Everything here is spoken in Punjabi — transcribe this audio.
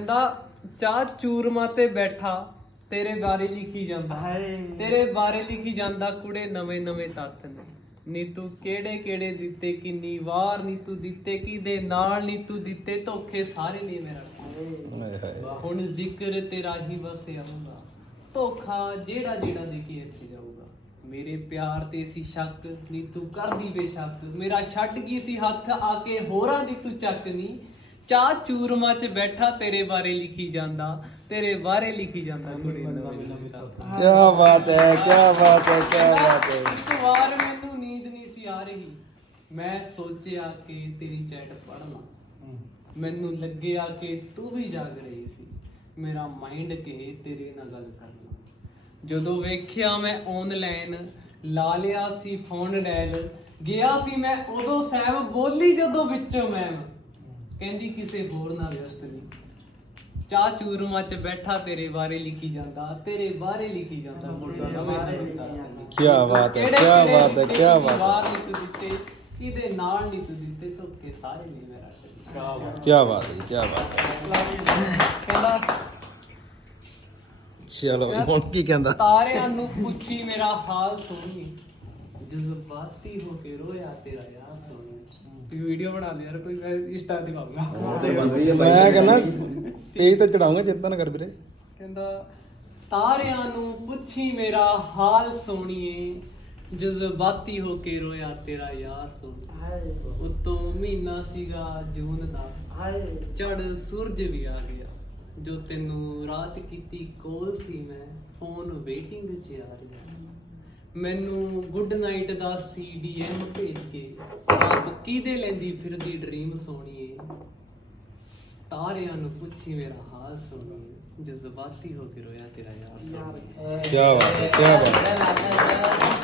ਕਹਿੰਦਾ ਚਾਹ ਚੂਰਮਾ ਤੇ ਬੈਠਾ ਤੇਰੇ ਬਾਰੇ ਲਿਖੀ ਜਾਂਦਾ। ਹਾਏ। ਤੇਰੇ ਬਾਰੇ ਲਿਖੀ ਜਾਂਦਾ ਕੁੜੇ ਨਵੇਂ ਨਵੇਂ ਤੱਥ ਨੇ। ਨੀ ਤੂੰ ਕਿਹੜੇ ਕਿਹੜੇ ਦਿੱਤੇ ਕਿੰਨੀ ਵਾਰ ਨੀ ਤੂੰ ਦਿੱਤੇ ਕਿਦੇ ਨਾਲ ਨੀ ਤੂੰ ਦਿੱਤੇ ਧੋਖੇ ਸਾਰੇ ਲਈ ਮੇਰਾ ਹਾਏ ਹਾਏ। ਹੁਣ ਜ਼ਿਕਰ ਤੇਰਾ ਹੀ ਬਸ ਆਉਂਦਾ ਧੋਖਾ ਜਿਹੜਾ ਜਿਹੜਾ ਦੇਖੀ ਇੱਥੇ ਜਾਊਗਾ। ਮੇਰੇ ਪਿਆਰ ਤੇ ਸੀ ਸ਼ੱਕ ਨੀ ਤੂੰ ਕਰਦੀ ਬੇਸ਼ੱਕ। ਮੇਰਾ ਛੱਡ ਗਈ ਸੀ ਹੱਥ ਆ ਕੇ ਹੋਰਾਂ ਦੀ ਤੂੰ ਚੱਕ ਨੀ। ਚਾਹ ਚੂਰਮਾ 'ਚ ਬੈਠਾ ਤੇਰੇ ਬਾਰੇ ਲਿਖੀ ਜਾਂਦਾ ਤੇਰੇ ਬਾਰੇ ਲਿਖੀ ਜਾਂਦਾ ਕੁੜੇ ਨਵੇਂ ਤੱਥ ਕੀ ਬਾਤ ਹੈ ਕੀ ਬਾਤ ਹੈ ਕੀ ਬਾਤ ਹੈ। ਇੱਕ ਵਾਰ ਮੈਨੂੰ ਨੀਂਦ ਨਹੀਂ ਸੀ ਆ ਰਹੀ। ਮੈਂ ਸੋਚਿਆ ਕਿ ਤੇਰੀ ਚੈਟ ਪੜ੍ਹ ਲਾਂ। ਮੈਨੂੰ ਲੱਗਿਆ ਕਿ ਤੂੰ ਵੀ ਜਾਗ ਰਹੀ ਸੀ। ਮੇਰਾ ਮਾਈਂਡ ਕਹੇ ਤੇਰੇ ਨਾਲ ਗੱਲ ਕਰ ਲਾਂ। ਜਦੋਂ ਵੇਖਿਆ ਮੈਂ ਆਨਲਾਈਨ ਲਾ ਲਿਆ ਸੀ ਫੋਨ ਡੈਲ ਗਿਆ ਸੀ ਮੈਂ ਉਦੋਂ ਸੈਮ ਬੋਲੀ ਜਦੋਂ ਵਿੱਚੋਂ ਮੈਮ ਕਹਿੰਦੀ ਕਿਸੇ ਹੋਰ ਨਾਲ ਵਿਅਸਤ ਨਹੀਂ। ਚਾਹ ਚੂਰਮਾ ਚ ਬੈਠਾ ਤੇਰੇ ਬਾਰੇ ਲਿਖੀ ਜਾਂਦਾ ਤੇਰੇ ਬਾਰੇ ਲਿਖੀ ਜਾਂਦਾ ਮੁੰਡਾ ਨਵੇਂ ਤੱਥ। ਕੀ ਬਾਤ ਹੈ ਕੀ ਬਾਤ ਹੈ ਦਿੱਤੇ, ਕੀ ਬਾਤ ਹੈ। ਦਿੱਤੇ ਇਹਦੇ ਨਾਲ ਨਹੀਂ ਤੂੰ ਦਿੱਤੇ ਧੋਖੇ ਸਾਰੇ ਨਹੀਂ ਮੇਰਾ। ਕੀ ਬਾਤ ਹੈ। ਕੀ ਬਾਤ ਹੈ। ਕਹਿੰਦਾ ਚਲੋ ਹੁਣ ਕੀ ਕਹਿੰਦਾ? ਤਾਰਿਆਂ ਨੂੰ ਪੁੱਛੀ ਮੇਰਾ ਹਾਲ ਸੋਹਣੀ। ਜਜ਼ਬਾਤੀ ਹੋ ਕੇ ਰੋਇਆ ਤੇਰਾ ਯਾਰ ਸੋਹਣੀ ਤੂੰ ਵੀਡੀਓ ਬਣਾ ਲੈ ਯਾਰ ਕੋਈ ਮੈਂ ਇੰਸਟਾ ਤੇ ਪਾਉਂਗਾ ਮੈਂ ਕਹਿੰਦਾ ਪੇਜ ਤੇ ਚੜਾਉਂਗਾ ਚਿੰਤਾ ਨਾ ਕਰ ਵੀਰੇ। ਕਹਿੰਦਾ ਤਾਰਿਆਂ ਨੂੰ ਪੁੱਛੀ ਮੇਰਾ ਹਾਲ ਸੋਹਣੀਏ ਜਜ਼ਬਾਤੀ ਹੋ ਕੇ ਰੋਇਆ ਤੇਰਾ ਯਾਰ ਸੋਹਣੀ ਹਾਏ। ਉਤੋਂ ਮਹੀਨਾ ਸੀਗਾ ਜੂਨ ਦਾ। ਹਾਏ। ਚੜ ਸੂਰਜ ਵੀ ਆ ਗਿਆ। ਜੋ ਤੈਨੂੰ ਰਾਤ ਕੀਤੀ ਕੋਲ ਸੀ ਮੈਂ ਫੋਨ ਵੇਟਿੰਗ 'ਚ ਆ ਰਿਹਾ। ਮੈਨੂੰ ਗੁੱਡ ਨਾਈਟ ਦਾ ਸੀਡੀਐਮ ਭੇਜ ਕੇ ਆਪ ਕਿਹਦੇ ਲੈਂਦੀ ਫਿਰਦੀ ਡ੍ਰੀਮ ਸੋਣੀਏ ਤਾਰਿਆਂ ਨੂੰ ਪੁੱਛੀ ਮੇਰਾ ਹਾਲ ਸੋਣੀਏ। ਜਜ਼ਬਾਤੀ ਹੋ ਕੇ ਰੋਇਆ ਤੇਰਾ ਯਾਰ ਸੋਣੀਏ ਕੀ ਬਾਤ ਹੈ ਕੀ ਬਾਤ ਹੈ।